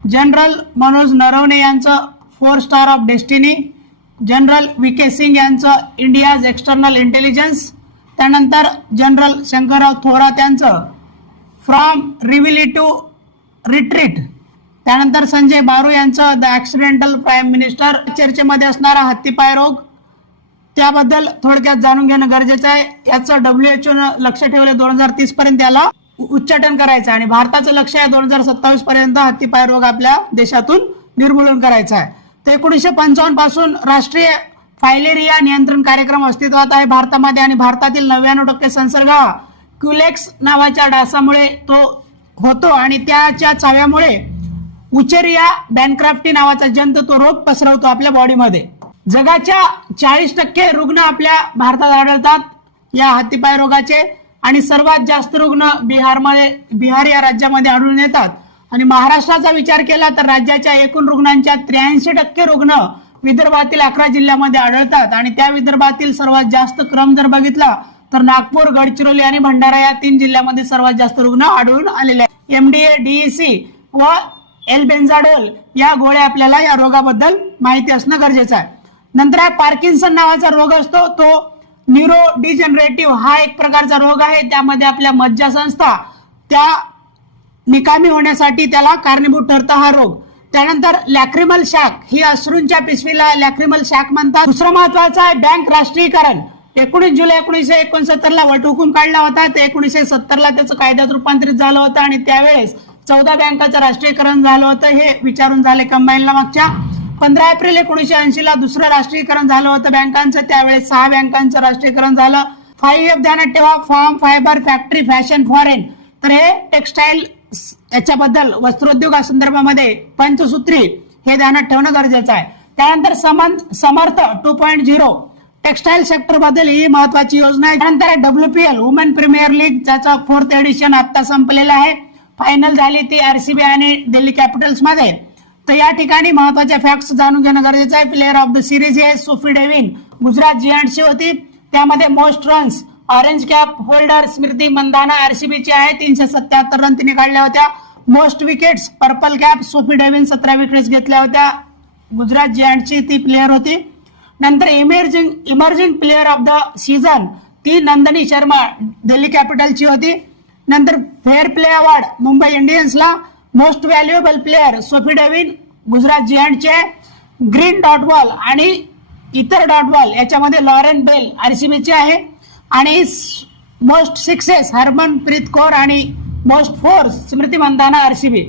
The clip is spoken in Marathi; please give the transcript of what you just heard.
जनरल मनोज नरवणे यांचं 4 star of destiny, general V K. Singh यांचं इंडियाज एक्सटर्नल इंटेलिजन्स, त्यानंतर जनरल शंकरराव थोरात यांचं फ्रॉम रिव्हिली टू रिट्रीट, त्यानंतर संजय बारू यांचं द ॲक्सिडेंटल प्राईम मिनिस्टर. चर्चेमध्ये असणारा हत्तीपाय रोग त्याबद्दल थोडक्यात जाणून घेणं गरजेचं आहे. याचं WHO लक्ष ठेवले 2030 पर्यंत याला उच्चाटन करायचं आणि भारताचं लक्ष आहे 2027 पर्यंत हत्तीपाय रोग आपल्या देशातून निर्मूलन करायचा आहे. तर 1955 पासून राष्ट्रीय फायलेरिया नियंत्रण कार्यक्रम अस्तित्वात आहे भारतामध्ये आणि भारतातील 99% संसर्ग हा क्युलेक्स नावाच्या डासामुळे तो होतो आणि त्याच्या चाव्यामुळे उचेरिया बॅनक्राफ्टी नावाचा जंतू तो रोग पसरवतो आपल्या बॉडीमध्ये. जगाच्या 40% रुग्ण आपल्या भारतात आढळतात या हत्तीपाय रोगाचे आणि सर्वात जास्त रुग्ण बिहार या राज्यामध्ये आढळून येतात. आणि महाराष्ट्राचा विचार केला तर राज्याच्या एकूण रुग्णांच्या 83% रुग्ण विदर्भातील 11 जिल्ह्यामध्ये आढळतात आणि त्या विदर्भातील सर्वात जास्त क्रम जर बघितला तर नागपूर, गडचिरोली आणि भंडारा या 3 जिल्ह्यामध्ये सर्वात जास्त रुग्ण आढळून आलेले आहेत. MDA, DEC व एल्बेंझाडोल या गोळ्या आपल्याला या रोगाबद्दल माहिती असणं गरजेचं आहे. नंतर हा पार्किन्सन नावाचा रोग असतो, तो न्यूरो डिजनरेटिव्ह हा एक प्रकारचा रोग आहे. त्यामध्ये आपल्या मज्जासंस्था त्या निकामी होण्यासाठी त्याला कारणीभूत ठरतो हा रोग. त्यानंतर लॅक्रिमल शॅक ही अश्रूंच्या पिशवीला लॅक्रिमल शॅक म्हणतात. दुसरं महत्वाचं आहे बँक राष्ट्रीयकरण. 19 जुलै 1969 ला वटहुकूम काढला होता. ते 1970 ला त्याचं कायद्यात रूपांतरित झालं होतं आणि त्यावेळेस 14 बँकांचं राष्ट्रीयकरण झालं होतं. हे विचारून झाले कंबाईनला मागच्या. 15 एप्रिल 1980 ला दुसरं राष्ट्रीयकरण झालं होतं बँकांचं. त्यावेळेस 6 बँकांचं राष्ट्रीयकरण झालं. 5F ध्यानात ठेवा, form, fibre, factory, fashion, foreign. तर हे टेक्सटाईल याच्याबद्दल वस्त्रोद्योगासंदर्भामध्ये पंचसूत्री हे ध्यानात ठेवणं गरजेचं आहे. त्यानंतर समर्थ 2.0 टेक्सटाईल सेक्टर बद्दल ही महत्वाची योजना आहे. त्यानंतर WPL वुमेन प्रीमियर लीग ज्याचा 4th एडिशन आता संपलेला आहे. फायनल झाली ती RCB आणि दिल्ली कॅपिटल्स मध्ये. तर या ठिकाणी महत्वाच्या फॅक्ट्स जाणून घेणं गरजेचं आहे. प्लेअर ऑफ द सिरीज हे सोफी डेव्हिन गुजरात जियांट्सची होती. त्यामध्ये most runs orange cap holder Smriti Mandhana RCBची आहे, 377 रन तिने काढल्या होत्या. Most wickets purple cap Sophie Devine 17 wickets घेतल्या होत्या, गुजरात जियांट्सची ती प्लेअर होती. नंतर emerging player of the season ती नंदनी शर्मा दिल्ली कॅपिटलची होती. नंतर फेअर प्ले अवॉर्ड मुंबई इंडियन्सला. Most valuable player Sophie Devine Gujarat जियांट्सचे. ग्रीन डॉट बॉल आणि इतर डॉट बॉल याच्यामध्ये लॉरेन बेल RCBची आहे आणि मोस्ट सिक्सेस हरमनप्रीत कौर आणि most force Smriti Mandhana RCB.